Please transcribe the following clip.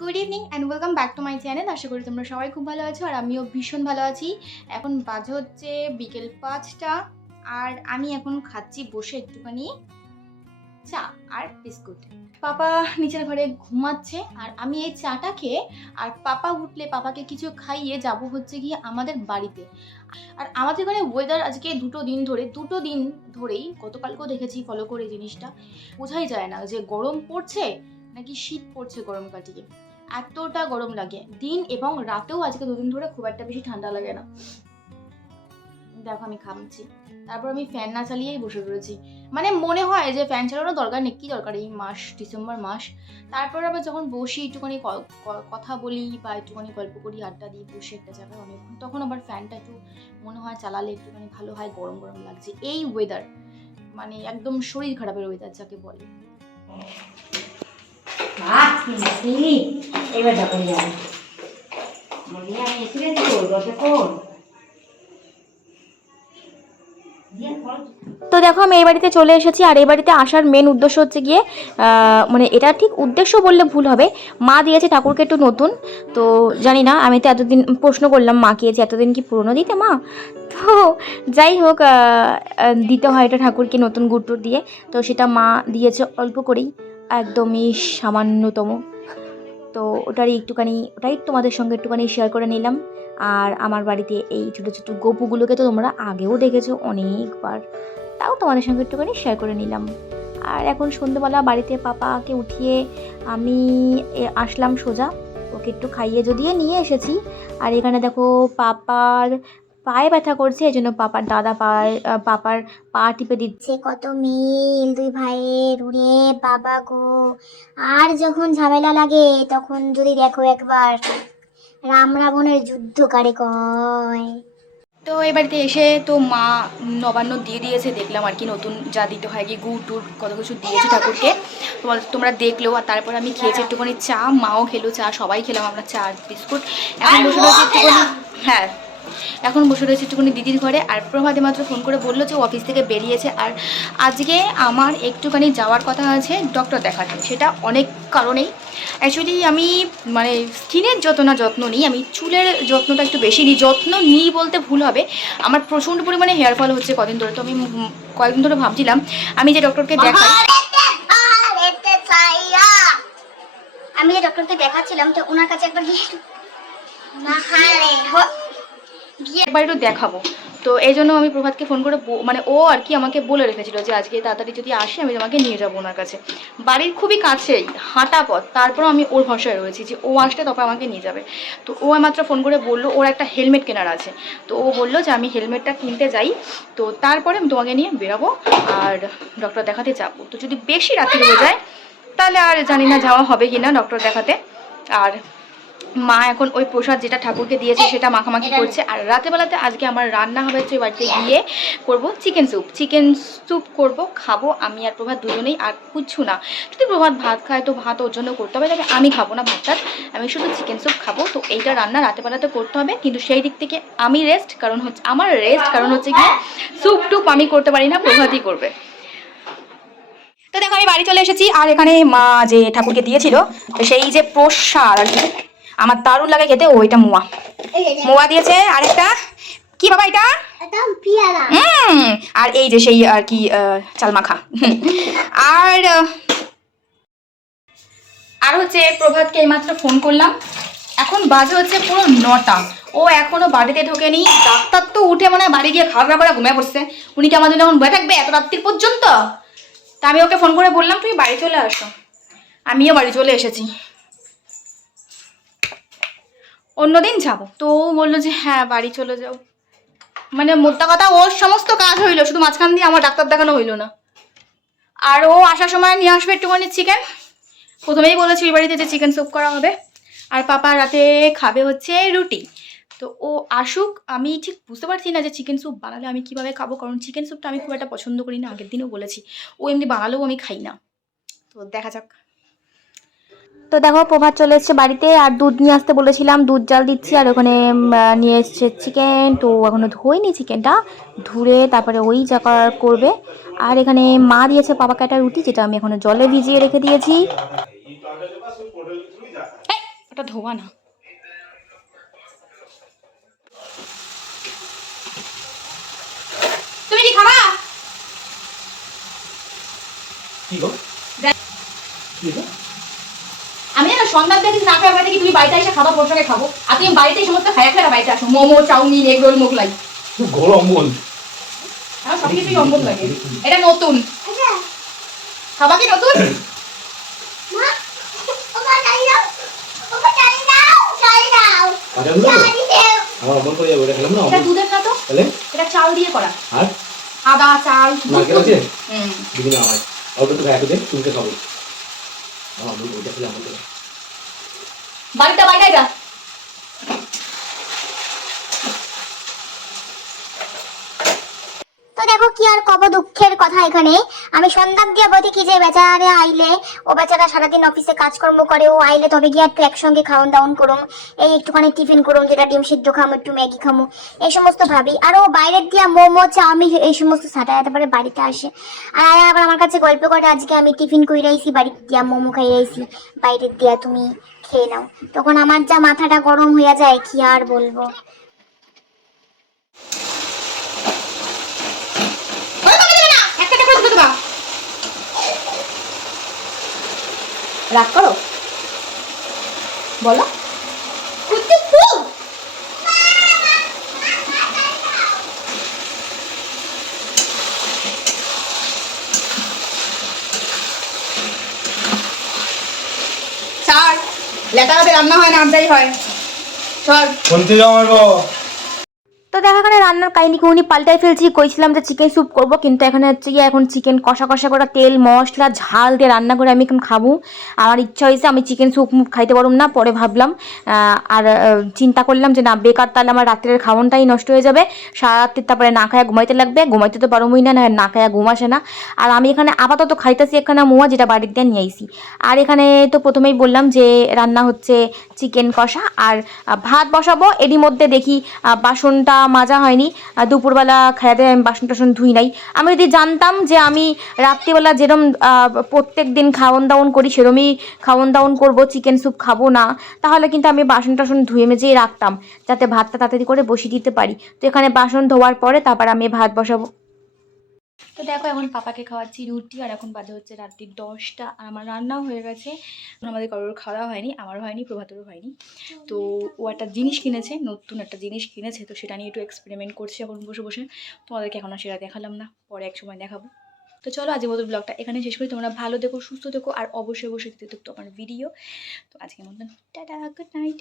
Good evening and welcome back to my channel. আশা করি তোমরা সবাই খুব ভালো আছো আর আমিও ভীষণ ভালো আছি। এখন বাজে হচ্ছে বিকেল ৫টা আর আমি এখন খাচ্ছি বসে একটুখানি চা আর বিস্কুট। পাপা নিচের ঘরে ঘুমাচ্ছে আর আমি এই চাটা খেয়ে আর পাপা উঠলে পাপাকে কিছু খাইয়ে যাব হচ্ছে গিয়ে আমাদের বাড়িতে। আর আমাদের এখানে ওয়েদার আজকে দুটো দিন ধরেই গতকালকেও দেখেছি ফলো করে জিনিসটা বোঝাই যায় না যে গরম পড়ছে নাকি শীত পড়ছে। গরম কাটিয়ে এতটা গরম লাগে দিন এবং রাতেও আজকে দুদিন ধরে খুব একটা বেশি ঠান্ডা লাগে না। দেখো আমি খামছি, তারপর আমি ফ্যান না চালিয়েই বসে রয়েছি। মানে মনে হয় যে ফ্যান চালানোর দরকার নেই, কি দরকার এই মাস ডিসেম্বর মাস। তারপর আবার যখন বসি একটুখানি কথা বলি বা একটুখানি গল্প করি আড্ডা দিই বসে একটা জায়গায় অনেকক্ষণ, তখন আবার ফ্যানটা একটু মনে হয় চালালে একটুখানি ভালো হয়। গরম গরম লাগছে এই ওয়েদার, মানে একদম শরীর খারাপের ওয়েদার যাকে বলে। এবার যখন যাবে আমি এসে গেছি তো যতক্ষণ। তো দেখো আমি এই বাড়িতে চলে এসেছি আর এই বাড়িতে আসার মেন উদ্দেশ্য হচ্ছে গিয়ে মানে এটা ঠিক উদ্দেশ্য বললে ভুল হবে, মা দিয়েছে ঠাকুরকে একটু নতুন। তো জানি না, আমি তো এতদিন প্রশ্ন করলাম মাকে যে এতদিন কি পুরনো দিতে মা, তো যাই হোক দিতে হয় এটা ঠাকুরকে নতুন গুড়টুর দিয়ে। তো সেটা মা দিয়েছে অল্প করেই, একদমই সামান্যতম। তো ওটাই তোমাদের সঙ্গে একটুখানি শেয়ার করে নিলাম। আর আমার বাড়িতে এই ছোটো ছোটো গপুগুলোকে তো তোমরা আগেও দেখেছো অনেকবার, তাও তোমাদের সঙ্গে একটুখানি শেয়ার করে নিলাম। আর এখন সন্ধ্যেবেলা বাড়িতে পাপাকে উঠিয়ে আমি আসলাম সোজা, ওকে একটু খাইয়ে যদিও নিয়ে এসেছি। আর এখানে দেখো পাপার পায়ে ব্যথা করছে, এই জন্য পাপার দাদা পাপার পা টিপে দিচ্ছে। কত মিল দুই ভাইয়ের, উড়ে বাবা গো। আর যখন ঝামেলা লাগে তখন যদি দেখো একবার, রাম রাবণের যুদ্ধ কারে কয়। তো এই বাড়িতে এসে তো মা নবান্ন দিয়ে দিয়েছে, দেখলাম আর কি নতুন যা দিতে হয় কি গুড় টুড় কত কিছু দিয়েছে ঠাকুরকে, তোমরা দেখলেও। আর তারপর আমি খেয়েছি একটুখানি চা, মাও খেলো চা, সবাই খেলাম আমরা চা আর বিস্কুট। এখন বসে রয়েছে একটুখানি, হ্যাঁ এখন বসে রয়েছে একটুখানি দিদির ঘরে। আর প্রভাতে মাত্র ফোন করে বললো যে অফিস থেকে বেরিয়েছে আর আজকে আমার একটুখানি যাওয়ার কথা আছে ডক্টর দেখাতে। সেটা অনেক কারণেই, অ্যাকচুয়ালি আমি মানে স্কিনের যত্ন নিই, আমি চুলের যত্নটা একটু বেশি নিই। যত্ন নিই বলতে ভুল হবে, আমার প্রচণ্ড পরিমাণে হেয়ার ফল হচ্ছে কদিন ধরে। তো আমি কয়েকদিন ধরে ভাবছিলাম আমি যে ডক্টরকে ডক্টরকে দেখাচ্ছিলাম, তো ওনার কাছে একবার গিয়ে একবার একটু দেখাবো। তো এই জন্য আমি প্রভাতকে ফোন করে মানে ও আর কি আমাকে বলে রেখেছিল যে আজকে তাড়াতাড়ি যদি আসি আমি তোমাকে নিয়ে যাবো ওনার কাছে। বাড়ির খুবই কাছেই, হাঁটা পথ, তারপরও আমি ওর ভরসায় রয়েছি যে ও আসলে তখন আমাকে নিয়ে যাবে। তো ও মাত্র ফোন করে বললো ওর একটা হেলমেট কেনার আছে, তো ও বললো যে আমি হেলমেটটা কিনতে যাই, তো তারপরে আমি তোমাকে নিয়ে বেরোবো আর ডক্টর দেখাতে যাবো। তো যদি বেশি রাত্রি হয়ে যায় তাহলে আর জানি না যাওয়া হবে কি না ডক্টর দেখাতে। আর মা এখন ওই প্রসাদ যেটা ঠাকুরকে দিয়েছে সেটা মাখামাখি করছে। আর রাতেবেলাতে আজকে আমার রান্না হবে হচ্ছে বাড়িতে গিয়ে করব চিকেন স্যুপ করব, খাবো আমি আর প্রভাত দুজনেই, আর কিচ্ছু না। যদি প্রভাত ভাত খায় তো ভাত ওর জন্য করতে হবে, তবে আমি খাবো না ভাতটা, আমি শুধু চিকেন স্যুপ খাবো। তো এইটা রান্না রাতেবেলাতে করতে হবে, কিন্তু সেই দিক থেকে আমি আমার রেস্ট কারণ হচ্ছে গিয়ে স্যুপ টুপ আমি করতে পারি না, প্রভাতই করবে। তো দেখো আমি বাড়ি চলে এসেছি আর এখানে মা যে ঠাকুরকে দিয়েছিল সেই যে প্রসাদ আর কি আমার দারুণ লাগে খেতে, ওইটা মোয়া দিয়েছে। আর একটা কি বাবা এটা, আর এই যে সেই আর কি চাল মাখা। আর হচ্ছে প্রভাতকে এইমাত্র ফোন করলাম, এখন বাজে হচ্ছে পুরো 9টা, ও এখনো বাড়িতে ঢোকেনি। ডাক্তার তো উঠে মনে হয় বাড়ি গিয়ে খাওয়া করে ঘুমিয়ে পড়ছে, উনি কি আমাদের যখন বয়ে থাকবে এত রাত্রির পর্যন্ত। তা আমি ওকে ফোন করে বললাম তুমি বাড়ি চলে আসো, আমিও বাড়ি চলে এসেছি, অন্যদিন যাবো। তো ও বললো যে হ্যাঁ বাড়ি চলে যাও। মানে মোদ্দা কথা ওর সমস্ত কাজ হইলো, শুধু মাঝখান দিয়ে আমার ডাক্তার দেখানো হইলো না। আর ও আসার সময় নিয়ে আসবে একটুখানি চিকেন, প্রথমেই বলেছি ওই বাড়িতে যে চিকেন স্যুপ করা হবে। আর পাপা রাতে খাবে হচ্ছে রুটি। তো ও আসুক, আমি ঠিক বুঝতে পারছি না যে চিকেন স্যুপ বানালে আমি কিভাবে খাবো, কারণ চিকেন স্যুপটা আমি খুব একটা পছন্দ করি না, আগের দিনও বলেছি। ও এমনি বানালেও আমি খাই না, তো দেখা যাক। তো দেখো প্রভাত চলে এসছে বাড়িতে, আর দুধ নিয়ে আসতে বলেছিলাম, দুধ জাল দিচ্ছি। আর ওখানে নিয়ে এসছে চিকেন, তো এখনো ধোয়নি চিকেনটা, ধুয়ে তারপরে ওই জায়গা করবে। আর এখানে মা দিয়েছে পাপাকে একটা রুটি, যেটা আমি এখনো জলে ভিজিয়ে রেখে দিয়েছি। ওটা ধোয়া না। তুমি কি খাবা? আমি না সন্ধ্যার থেকে না খাওয়া থেকে তুমি বাড়িতে এসে খাবার পোশাকে খাবো, আর তুমি বাড়িতে এই সমস্ত খায়া খায়া বাড়িতে আসো, momo, chowmein, egg roll, Mughlai. ঘোর অম্বল। আমার সব কিছুই অম্বল লাগে। এটা নতুন খাবা কি নতুন? আমার অম্বল করে যাবে, ওটা খেলাম না। এটা দুধের না তো, তাহলে এটা চাল দিয়ে করা, আর আদা চাল নারকেল আছে? হুম। দিবি না আমায়, অল্প তো খাই দে, তুমি খাবো। আমার অম্বল ওইটা খেলে অম্বল করে। বাড়িটা বাইরে যা। তো দেখো কি আর কব দুঃখের কথা এখানে, আমি সন্ধ্যা দিয়া বলতে কি যে বেচারে আইলে, ও বেচারা সারাদিন অফিসে কাজকর্ম করে, ও আইলে তবে গিয়ে একটু একসঙ্গে খাওয়ান দাওয়ান করুম, এই একটুখানি টিফিন করুম, যেটা ডিম সিদ্ধ খামো, একটু ম্যাগি খামো, এই সমস্ত ভাবি। আর ও বাইরের দিয়া মোমো চাউমিন এই সমস্ত সাটায় তারপরে বাড়িতে আসে, আর আবার আমার কাছে গল্প করে আজকে আমি টিফিন কই রাইছি, বাড়িতে দিয়া মোমো খাই রাইছি, বাইরের দিয়া তুমি খেয়ে নাও। তখন আমার যা মাথাটা গরম হয়ে যায় কি আর বলবো। রাগ করো, বলো। ছাড়, লেটারাতে রান্না হয় না, আমটাই হয়। চল কোনতে যাও আমার গো? তো দেখো এখানে রান্নার কাহিনী কুহুনি পাল্টাই ফেলছি। কইছিলাম যে চিকেন স্যুপ করবো, কিন্তু এখানে হচ্ছে গিয়ে এখন চিকেন কষা কষা করে তেল মশলা ঝাল দিয়ে রান্না করে আমি এখন খাবো। আমার ইচ্ছা হয়েছে, আমি চিকেন স্যুপ খাইতে পারুম না। পরে ভাবলাম আর চিন্তা করলাম যে না, বেকার তাহলে আমার রাত্রের খাওয়ানটাই নষ্ট হয়ে যাবে, সারা রাত্রি তারপরে না খায়া ঘুমাইতে লাগবে, ঘুমাইতে তো পারবই না, না খায়া ঘুম আসে না। আর আমি এখানে আপাতত খাইতেছি এখানে মোয়া, যেটা বাড়ির দিয়ে নিয়ে আইছি। আর এখানে তো প্রথমেই বললাম যে রান্না হচ্ছে চিকেন কষা, আর ভাত বসাবো। এরই মধ্যে দেখি বাসনটা মাজা হয়নি, দুপুরবেলা খেয়ে দিয়ে আমি বাসন টাসন ধুই নাই। আমি যদি জানতাম যে আমি রাত্রিবেলা যেরকম প্রত্যেক দিন খাওয়ন দাওয়ন করি সেরমই খাওয়ন দাওয়ন করবো, চিকেন স্যুপ খাবো না, তাহলে কিন্তু আমি বাসন টাসন ধুয়ে মেজেই রাখতাম, যাতে ভাতটা তাড়াতাড়ি করে বসিয়ে দিতে পারি। তো এখানে বাসন ধোয়ার পরে তারপর আমি ভাত বসাবো। তো দেখো এখন পাপাকে খাওয়াচ্ছি রুটি, আর এখন বাজে হচ্ছে রাত্রি 10টা, আর আমার রান্নাও হয়ে গেছে। আমাদের কারোর খাওয়া হয়নি, আমারও হয়নি, প্রভাতেরও হয়নি। তো ও একটা জিনিস কিনেছে, নতুন একটা জিনিস কিনেছে, তো সেটা নিয়ে একটু এক্সপেরিমেন্ট করছে এখন বসে বসে। তোমাদেরকে এখন আর সেটা দেখালাম না, পরে এক সময় দেখাবো। তো চলো আজকের মতো ব্লগটা এখানে শেষ করি। তোমরা ভালো দেখো, সুস্থ দেখো, আর অবশ্যই অবশ্যই দেখো আমার ভিডিও। তো আজকের মতন টাটা, গুড নাইট।